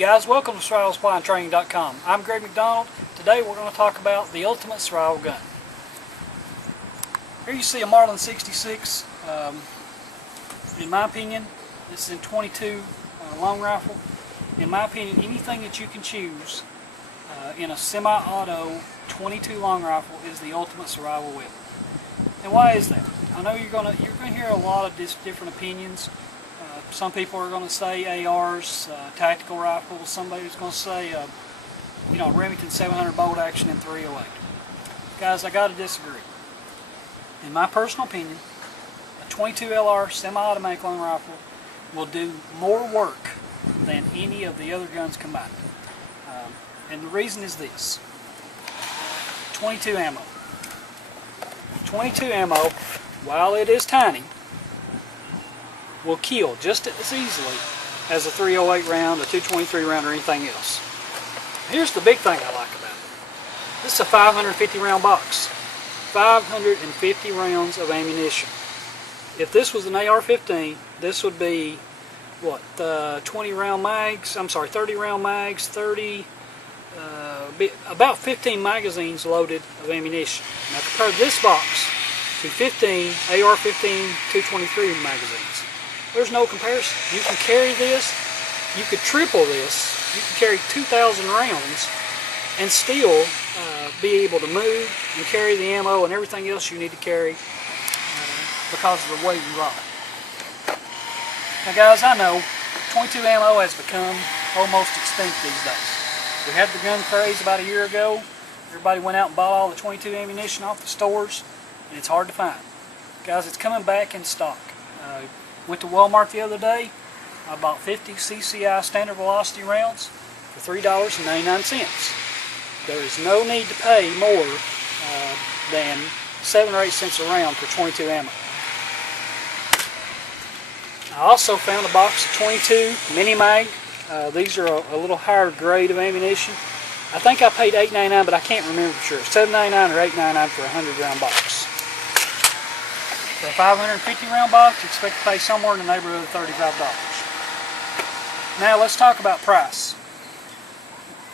guys, welcome to SurvivalSupplyandTraining.com. I'm Greg McDonald. Today we're going to talk about the ultimate survival gun. Here you see a Marlin 66. In my opinion, this is in 22 long rifle. In my opinion, anything that you can choose in a semi-auto 22 long rifle is the ultimate survival weapon. And why is that? I know you're going to hear a lot of different opinions. Some people are going to say ARs, tactical rifles. Somebody's going to say, Remington 700 bolt action in 308. Guys, I got to disagree. In my personal opinion, a 22 LR semi-automatic long rifle will do more work than any of the other guns combined. And the reason is this: 22 ammo. 22 ammo, while it is tiny, will kill just as easily as a 308 round, a 223 round, or anything else. Here's the big thing I like about it. This is a 550 round box. 550 rounds of ammunition. If this was an AR-15, this would be, what, 20 round mags, 30 round mags, about 15 magazines loaded of ammunition. Now compare this box to 15 AR-15 223 magazines. There's no comparison. You can carry this, you could triple this, you can carry 2,000 rounds and still be able to move and carry the ammo and everything else you need to carry because of the weight involved. Now guys, I know 22 ammo has become almost extinct these days. We had the gun craze about a year ago. Everybody went out and bought all the 22 ammunition off the stores, and it's hard to find. Guys, it's coming back in stock. Went to Walmart the other day. I bought 50 CCI standard velocity rounds for $3.99. There is no need to pay more than 7 or 8 cents a round for 22 ammo. I also found a box of 22 mini mag. These are a little higher grade of ammunition. I think I paid $8.99, but I can't remember for sure. $7.99 or $8.99 for a 100 round box. For a 550 round box, you expect to pay somewhere in the neighborhood of $35. Now let's talk about price.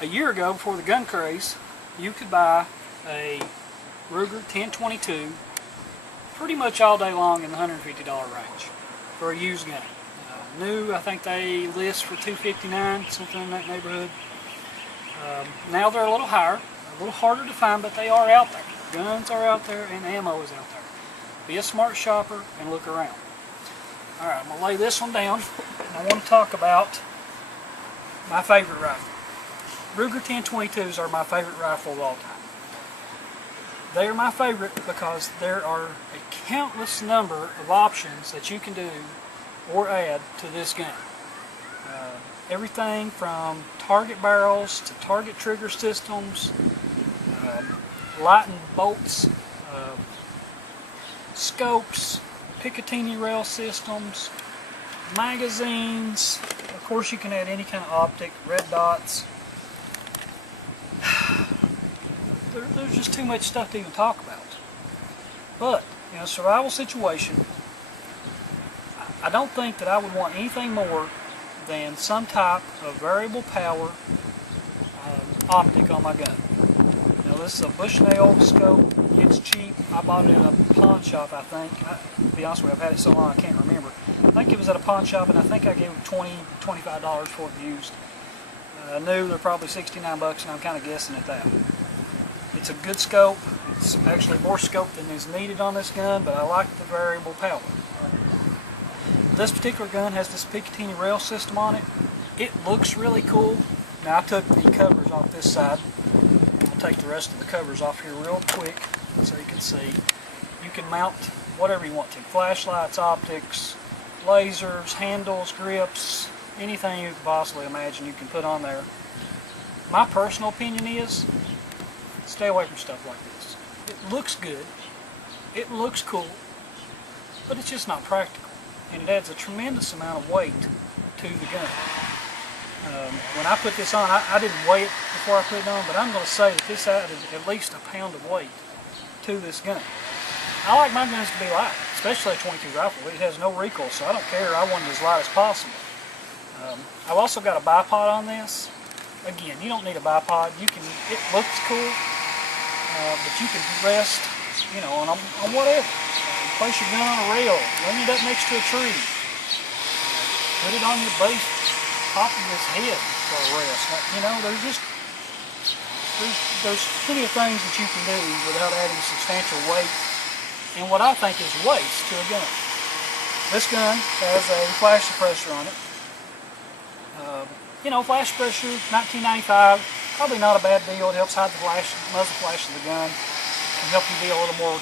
A year ago, before the gun craze, you could buy a Ruger 1022 pretty much all day long in the $150 range for a used gun. New, I think they list for $259, something in that neighborhood. Now they're a little higher, a little harder to find, but they are out there. Guns are out there and ammo is out there. Be a smart shopper and look around. Alright, I'm going to lay this one down. I want to talk about my favorite rifle. Ruger 1022s are my favorite rifle of all time. They are my favorite because there are a countless number of options that you can do or add to this gun. Everything from target barrels to target trigger systems, light and bolts, scopes, Picatinny rail systems, magazines. Of course you can add any kind of optic, red dots. There's just too much stuff to even talk about. But in a survival situation, I don't think that I would want anything more than some type of variable power optic on my gun. Now this is a Bushnell scope. It's cheap. I bought it at a pawn shop, I think. To be honest with you, I've had it so long I can't remember. I think it was at a pawn shop, and I think I gave it $20, $25 for it used. New, they're probably 69 bucks, and I'm kind of guessing at that. It's a good scope. It's actually more scope than is needed on this gun, but I like the variable power. This particular gun has this Picatinny rail system on it. It looks really cool. Now I took the covers off this side. I'll take the rest of the covers off here real quick so you can see. You can mount whatever you want to. Flashlights, optics, lasers, handles, grips, anything you could possibly imagine you can put on there. My personal opinion is, stay away from stuff like this. It looks good, it looks cool, but it's just not practical. And it adds a tremendous amount of weight to the gun. When I put this on, I didn't weigh it before I put it on, but I'm going to say that this adds at least a pound of weight to this gun. I like my guns to be light, especially a 22 rifle. It has no recoil, so I don't care. I want it as light as possible. I've also got a bipod on this. Again, you don't need a bipod. It looks cool, but you can rest, on whatever. Place your gun on a rail, lean it up next to a tree, put it on your base, top of his head for a rest. There's plenty of things that you can do without adding substantial weight and what I think is waste to a gun. This gun has a flash suppressor on it. Flash suppressor, 1995, probably not a bad deal. It helps hide the muzzle flash of the gun. Can help you be a little more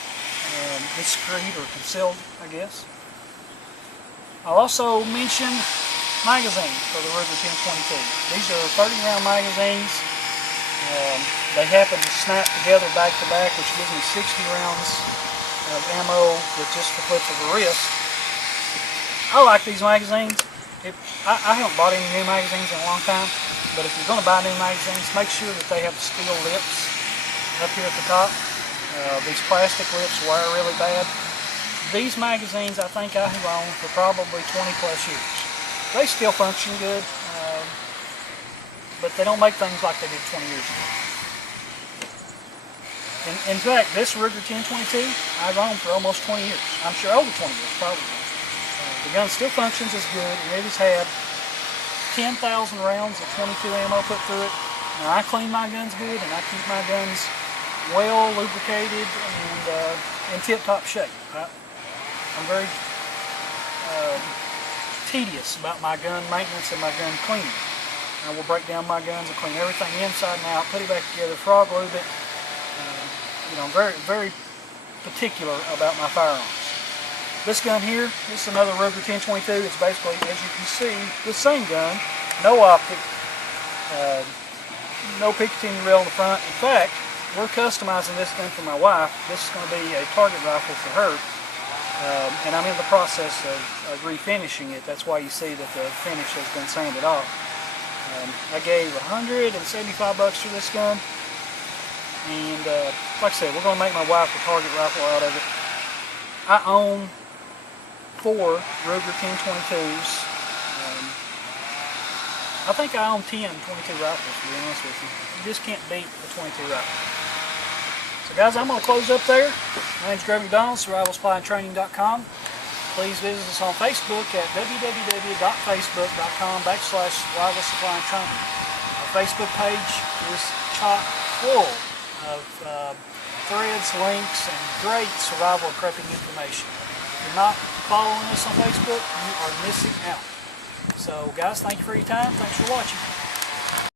discreet or concealed, I guess. I'll also mention magazines for the Ruger 1022. These are 30-round magazines. They happen to snap together back to back, which gives me 60 rounds of ammo with just the flip of the wrist. I like these magazines. I haven't bought any new magazines in a long time, but if you're going to buy new magazines, make sure that they have the steel lips up here at the top. These plastic lips wear really bad. These magazines I think I have owned for probably 20 plus years. They still function good, but they don't make things like they did 20 years ago. In fact, this Ruger 1022 I've owned for almost 20 years. I'm sure over 20 years probably. The gun still functions as good, and it has had 10,000 rounds of 22 ammo put through it. Now, I clean my guns good, and I keep my guns well lubricated and in tip-top shape. I'm very tedious about my gun maintenance and my gun cleaning. I will break down my guns and clean everything inside and out, put it back together, frog lube it. Very, very particular about my firearms. This gun here, this is another Ruger 1022. It's basically, as you can see, the same gun, no optic, no Picatinny rail in the front. In fact, we're customizing this gun for my wife. This is going to be a target rifle for her, and I'm in the process of refinishing it. That's why you see that the finish has been sanded off. I gave $175 for this gun, and like I said, we're going to make my wife a target rifle out of it. I own 4 Ruger 1022s. I think I own 10 22 rifles, to be honest with you. You just can't beat the 22 rifle. So guys, I'm going to close up there. My name's Greg McDonald, survivalsupplyandtraining.com. Please visit us on Facebook at www.facebook.com/survivalsupplyandtraining. Our Facebook page is chock full of threads, links, and great survival and prepping information. If you're not following us on Facebook, you are missing out. So guys, thank you for your time. Thanks for watching.